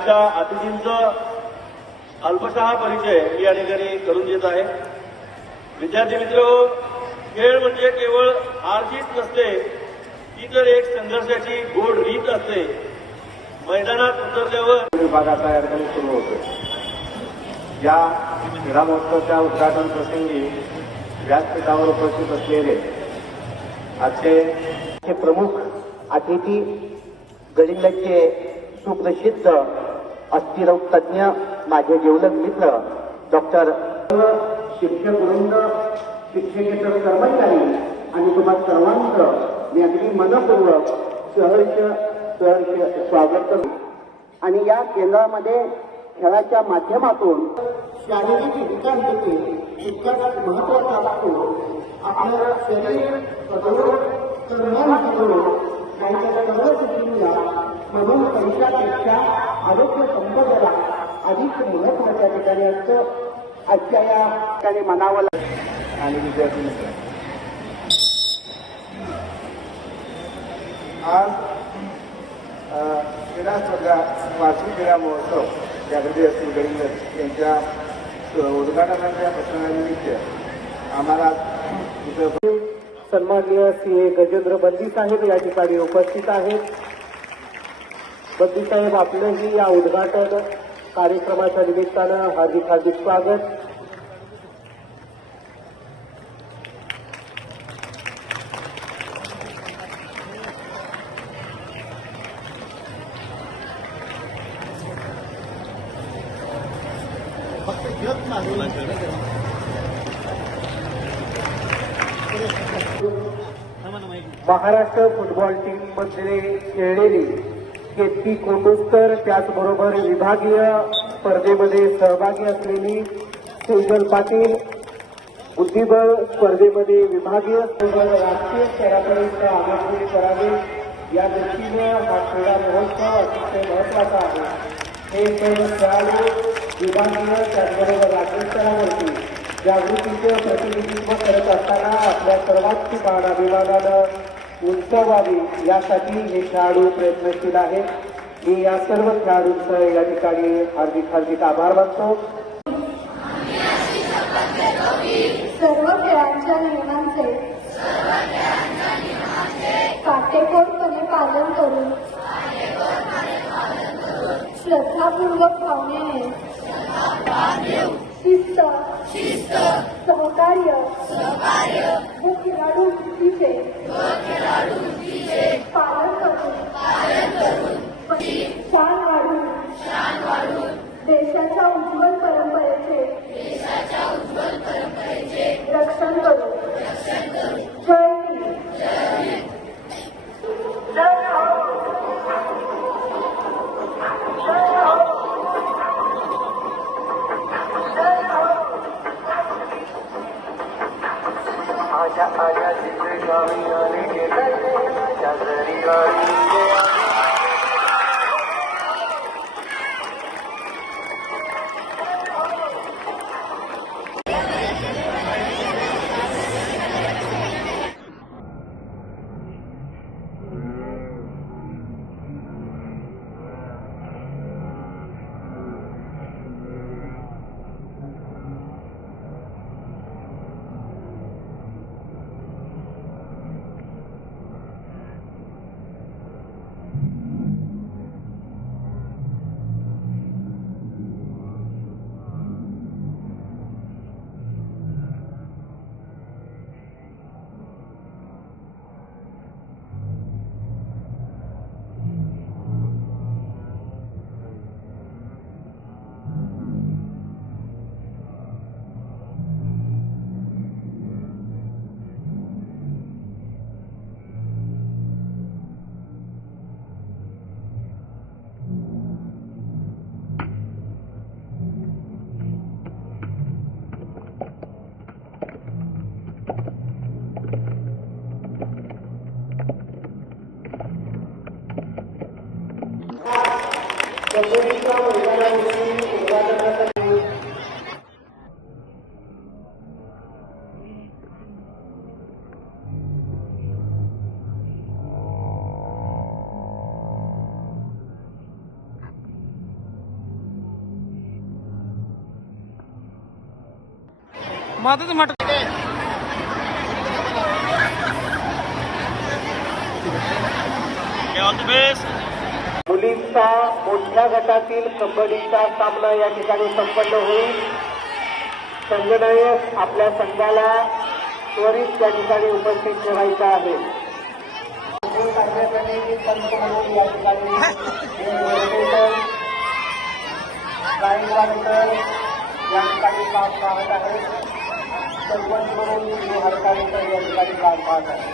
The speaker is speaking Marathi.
अतिथींचा अल्पशः परिचय मी या ठिकाणी करून देत आहे। विद्यार्थी मित्र, खेळ म्हणजे केवळ हार जीत नसते, ती तर एक संघर्षाची गोड रीत असते। मैदानात उतरल्यावर विभागाचा या ठिकाणी सुरू होतो। या क्रीडा महोत्सवाच्या उद्घाटन प्रसंगी व्यासपीठावर उपस्थित असलेले आजचे प्रमुख अतिथी, गडिंग्लजचे सुप्रसिद्ध अस्थिरोग तज्ञ, माझे जीवलग मित्र डॉक्टर शिक्षक वृंद, शिक्षकेतर कर्मचारी आणि तुम्हा सर्वांचं मी अगदी मनपूर्वक सहर्ष स्वागत करतो। आणि या केंद्रामध्ये खेळाच्या माध्यमातून शारीरिक विकास होते, तितकाच महत्वाचा असतो। आपलं शरीर सदृढ तर मन सदृढ यांच्या सर्व सिद्धीला म्हणून पैशापेक्षा आरोग्य संपदेला अधिक महत्व त्या ठिकाणी असतं। आजच्या या ठिकाणी म्हणावं लागतं। आणि विद्यार्थी मित्र, आज क्रीडा स्पर्धा वार्षिक क्रीडा महोत्सव जागृती असतील गडिंग्लज यांच्या उद्घाटनाच्या प्रसंगानिमित्त आम्हाला इथं सन्माननीय श्री गजेंद्र बंदी साहेब या ठिकाणी उपस्थित आहेत। बंदी साहेब, आपलंही या उद्घाटन कार्यक्रमाच्या निमित्तानं हार्दिक हार्दिक स्वागत। महाराष्ट्र फुटबॉल टीम मध्ये खेळलेली केतकी कोंडुस्कर, त्याचबरोबर विभागीय स्पर्धेमध्ये सहभागी असलेली सेजल पाटील, बुद्धिबळ स्पर्धेमध्ये विभागीय राष्ट्रीय स्तरापर्यंत आमंत्रित करावे या दृष्टीने हा क्रीडा महोत्सव अतिशय महत्वाचा आहे। हे सर्व खेळाडू विभागीय त्याचबरोबर राज्य स्तरावरती जागृतीचे प्रतिनिधित्व करत असताना आपल्या सर्वांची मान अभिमानानं उंचावावी यासाठी हे खेळाडू प्रयत्नशील आहेत। मी या सर्व खेळाडूंचं या ठिकाणी हार्दिक हार्दिक आभार मानतो। सर्व खेळांच्या नियमांचे काटेकोरपणे पालन करून श्रद्धापूर्वक भावनेने शिस्त, सहकार्य व खेळाडू वृत्तीचे पालन करून शान वाढून देशाच्या उज्ज्वल परंपरेचे रक्षण करू। जय हिंद। आया जिंदगानी आने के ऑल द बेस्ट. मुलींचा मोठ्या गटातील कबड्डीचा सामना या ठिकाणी संपन्न होईल. संघनायक आपल्या संघाला त्वरित त्या ठिकाणी उपस्थित ठेवायचा आहे. करण्यासाठी पंच म्हणून या ठिकाणी गायकवाडकर या ठिकाणी काम पाहत आहेत. सरपंच म्हणून हरकाळकर या ठिकाणी काम पाहत आहेत.